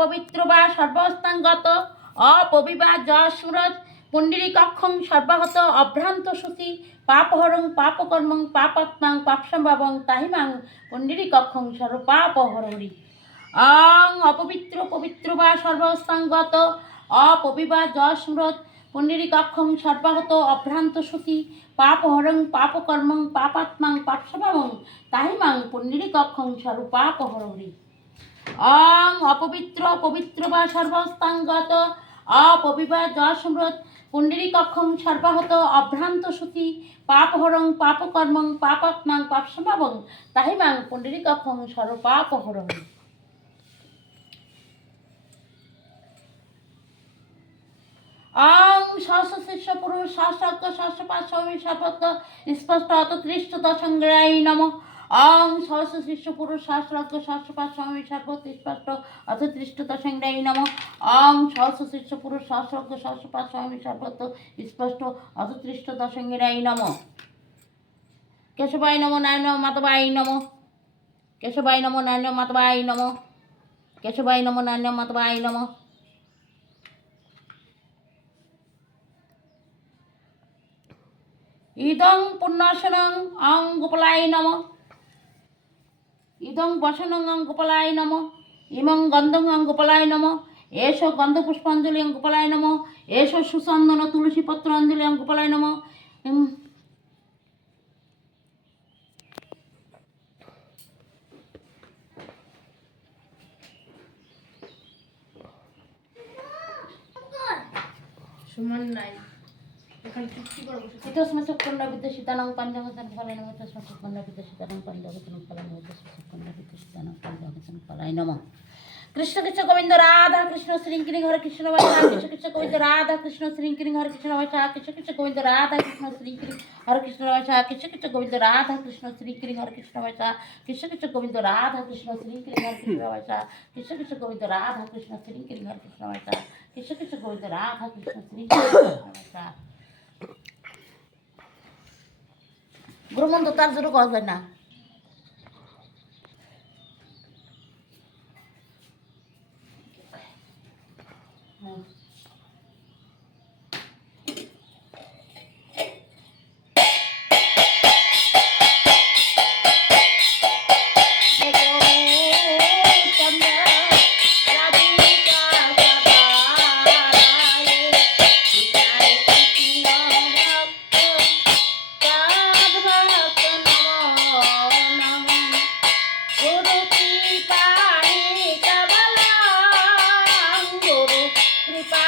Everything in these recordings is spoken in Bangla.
পবিত্র বা সর্বস্থাঙ্গত অপবিবা যশমূরত পুণ্ডরীকক্ষং সর্বাহত অভ্রান্ত শুচি পাপহরং পাপকর্মং পাপাত্মাং পাপসম্ভবং তাহিমাং পুণ্ডরীকক্ষং সর্বপাপহরি। অং অপবিত্র পবিত্র বা সর্বস্থাঙ্গত অপবিবা যশমূরত পুণ্ডরীকক্ষং সর্বাহত অভ্রান্ত শুচি পাপহরং পাপকর্মং পাপাত্মাং পাপসম্ভবং তাহিমাং পুণ্ডরীকক্ষং সর্বপাপহরি। অং অপবিত্র পবিত্র বা সর্বস্থাঙ্গত অপবিবা যশমূরত পুণ্ডরীকক্ষং সর্বাহত অভ্রান্ত শুচি পাপহরং পাপকর্মং পাপাত্মাং পাপসম্ভবং তাহিমাং পুণ্ডরীকক্ষং সর্বপাপহরি। অং সহস্রশীর্ষ পুরুষ সহস্রাগ্র সহস্রপাদ স্বামী সর্বত্র স্পষ্ট অতৃষ্টত সংগ্রাহী নম। অং সহস্রশীর্ষ পুরুষ সহস্রাগ্র সহস্রপাদ স্বামী সর্বত্র স্পষ্ট অতৃষ্টত সংগ্রাহী নম। অং সহস্রশীর্ষ পুরুষ সহস্রাগ্র সহস্রপাদ স্বামী সর্বত্র স্পষ্ট অতৃষ্টত সংগ্রাহী নম। কেশবায় নম নারায়ণ মাধবায় নম। কেশবায় নম নারায়ণ মাধবায় নম। কেশবায় নম নারায়ণ মাধবায় নম। ইদং পুণ্যাসনং অং গোপালায় নম। ইদং বসনং অং গোপালায় নম। ইমং গন্ধং অং গোপালায় নম। এষ গন্ধপুষ্পাঞ্জলি অং গোপালায় নম। এষ সুচন্দন তুলসী পত্র অঞ্জলি অং গোপালায় নম। সুমন নাই এখন চুক্তি করবো ইতস্মচক্কন্ড বিদ্যসিতানং পঞ্চমতন ফলায় নম। ইতস্মচক্কন্ড বিদ্যসিতানং পঞ্চমতন ফলায় নম। ইতস্মচক্কন্ড বিদ্যসিতানং পঞ্চমতন ফলায় নম। কৃষ্ণ কৃষ্ণ গোবিন্দ রাধা কৃষ্ণ শ্রীঙ্কিনি হরে কৃষ্ণ বৈশা কৃষ্ণ কৃষ্ণ গোবিন্দ রাধা কৃষ্ণ শ্রীঙ্কিনি হরে কৃষ্ণ বৈশা কৃষ্ণ কৃষ্ণ গোবিন্দ রাধা কৃষ্ণ শ্রীঙ্কিনি হরে কৃষ্ণ বৈশা কৃষ্ণ কৃষ্ণ গোবিন্দ রাধা কৃষ্ণ শ্রীঙ্কিনি হরে কৃষ্ণ বৈশা কৃষ্ণ কৃষ্ণ গোবিন্দ রাধা কৃষ্ণ শ্রীঙ্কিনি হরে কৃষ্ণ বৈশা কৃষ্ণ কৃষ্ণ গোবিন্দ রাধা কৃষ্ণ শ্রীঙ্কিনি হরে কৃষ্ণ বৈশা কৃষ্ণ কৃষ্ণ গোবিন্দ রাধা কৃষ্ণ শ্রীঙ্কিনি হরে বৈশা। গুরুমন্ত্র তার জন্য করা যায় না। কৃপা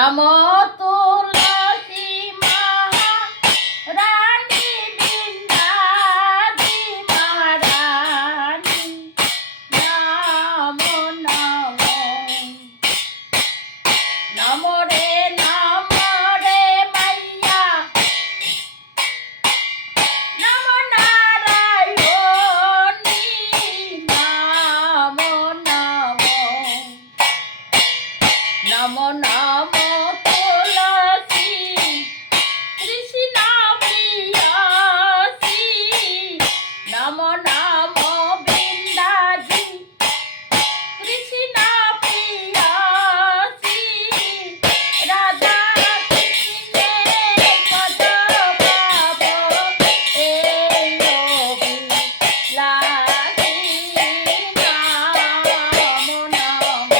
নম তুলসী মহা রানী বৃন্দাদি মহারানী নম নম নম রে মাইয়া নম নারায়ণী নম নম নম নম তুলসী কৃষ্ণ প্রিয়সী নম নম বৃন্দাজি কৃষ্ণ প্রিয়সী রাধা কৃষ্ণের পদ পাব এই অভিলাষী নম নম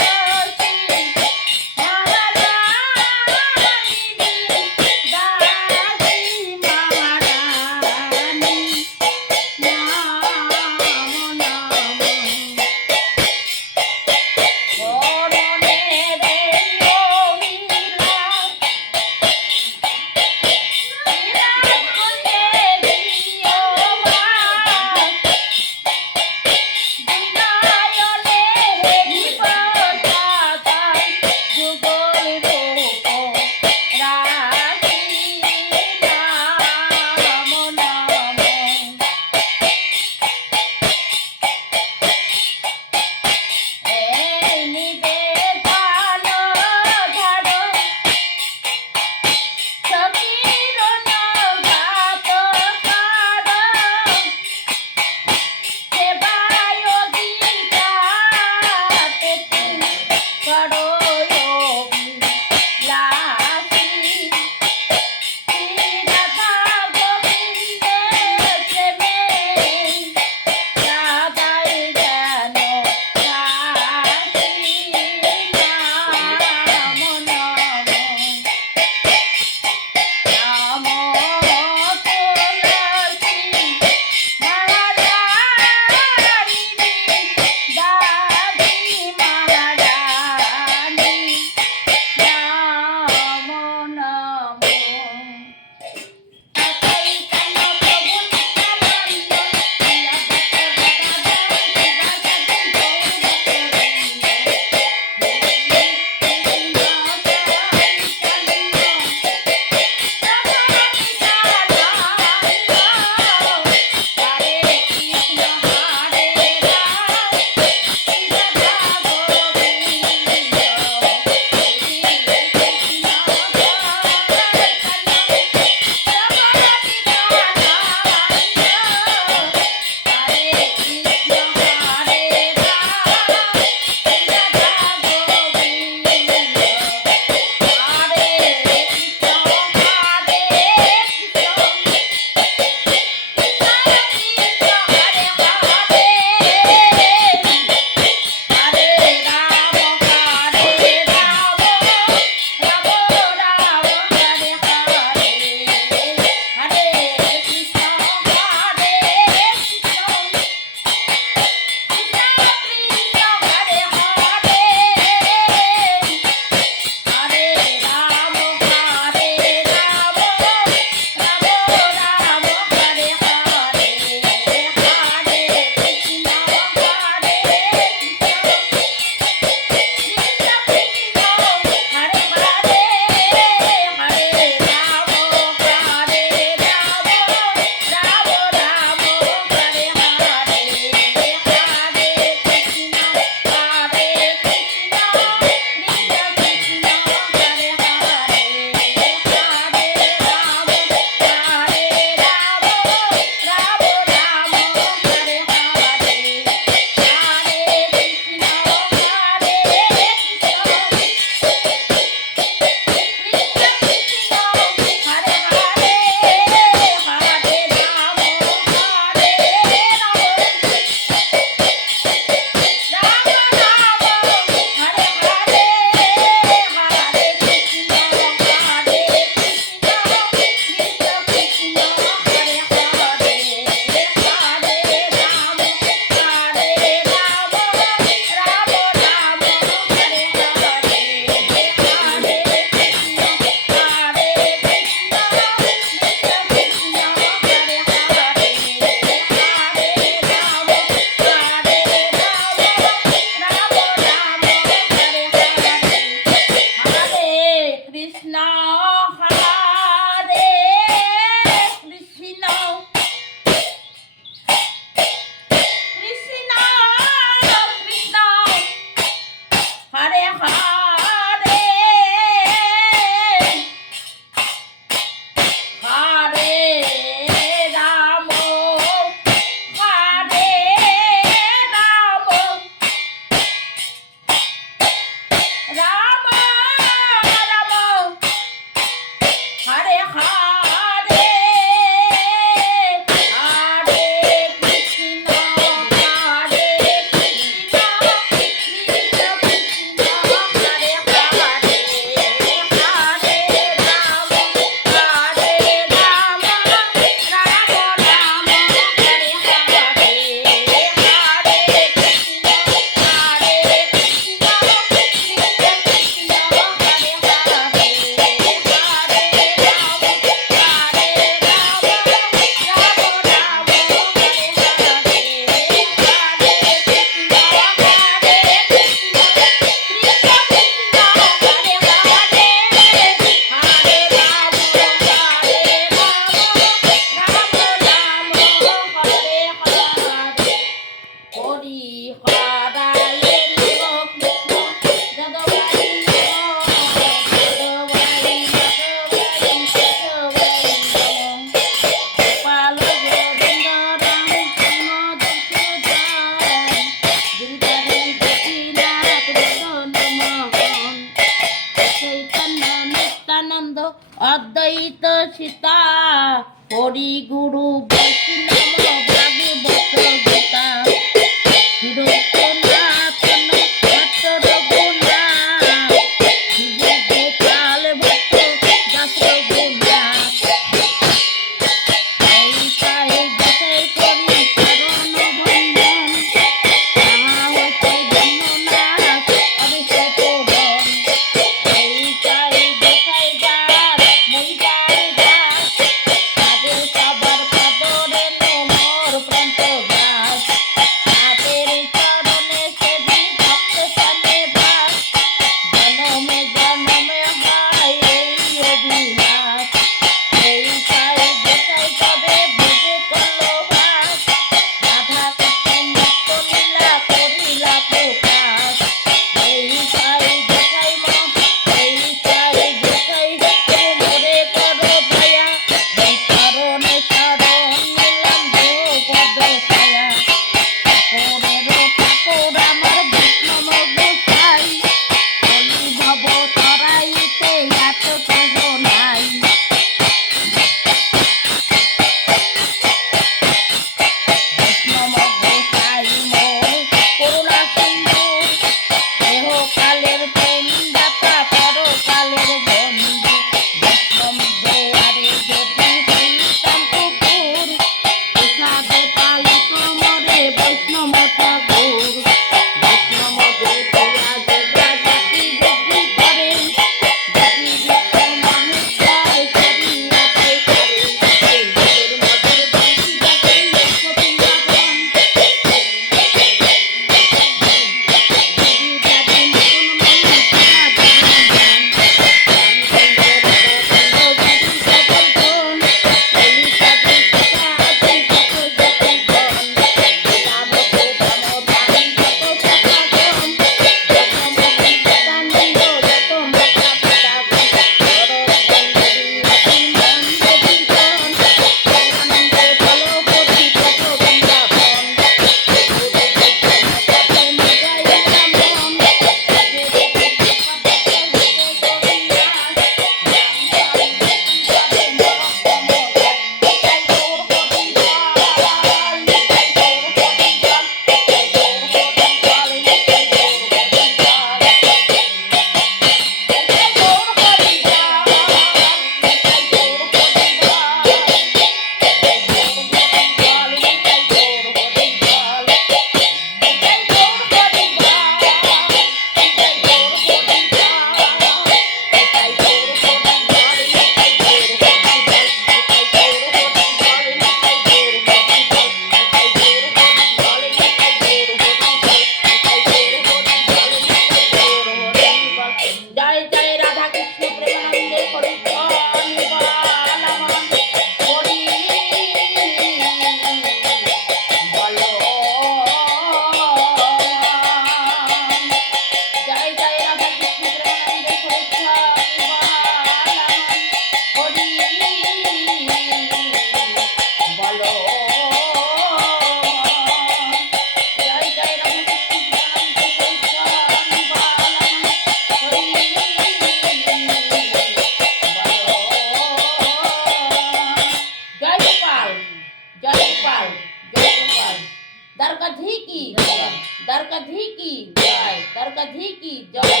দ্বারকাধীকি জয়, দ্বারকাধীকি জয়, দ্বারকাধীকি জয়।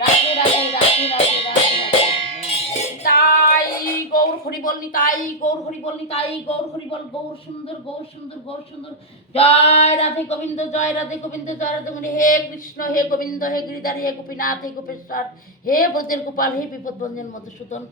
রাধে রাধে রাধে রাধে রাধে রাধে। তাই গৌর হরি বল নিতাই, গৌর হরি বল নিতাই, গৌর হরি বল। গৌর সুন্দর, গৌর সুন্দর, গৌর সুন্দর। জয় রাধে গোবিন্দ, জয় রাধে গোবিন্দ, জয় রাধে গোবিন্দ। হে কৃষ্ণ, হে গোবিন্দ, হে গিরিধারী, হে গোপীনাথ, হে গোপেশ্বর, হে ব্রজের গোপাল, হে বিপদ ভঞ্জন মধুসূদন।